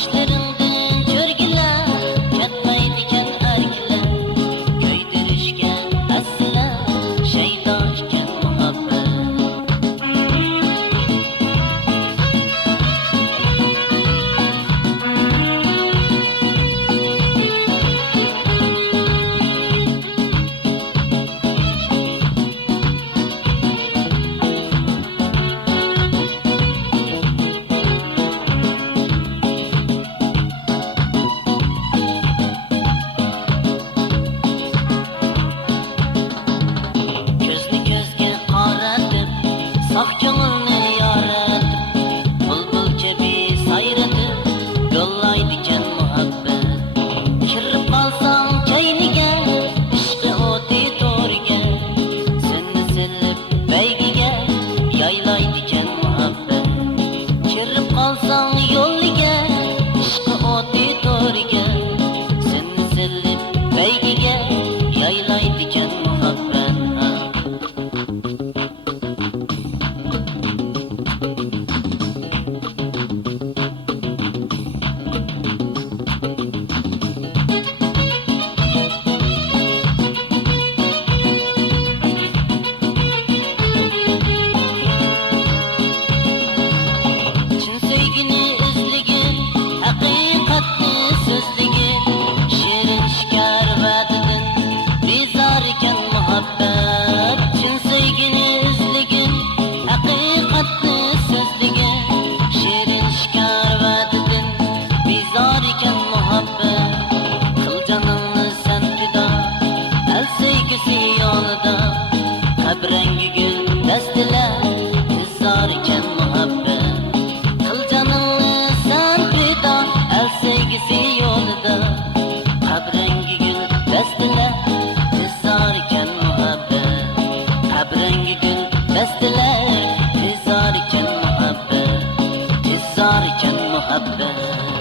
Başlarından çörgüler, ketmaydiken erkekler, köydirişken asiller, şeydaşken muhabbet. Saf canını yaratıp, bulbul cebi sayratıp, yollaydiken muhabbet. Kirip kalsam çayniga, ishqi o'ti to'riga, seni silib baygiga, yaylaydiken muhabbet. Kirip kalsam yo'liga, ishqi o'ti to'riga, seni silib baygiga, yaylaydiken muhabbet. Kabrengi gül destiler, tizar iken muhabbet. Kıl canını sen fida, el sevgisi yolunda. Kabrengi gül destiler, tizar iken muhabbet. Kabrengi gül destiler, tizar iken muhabbet. Tizar iken muhabbet.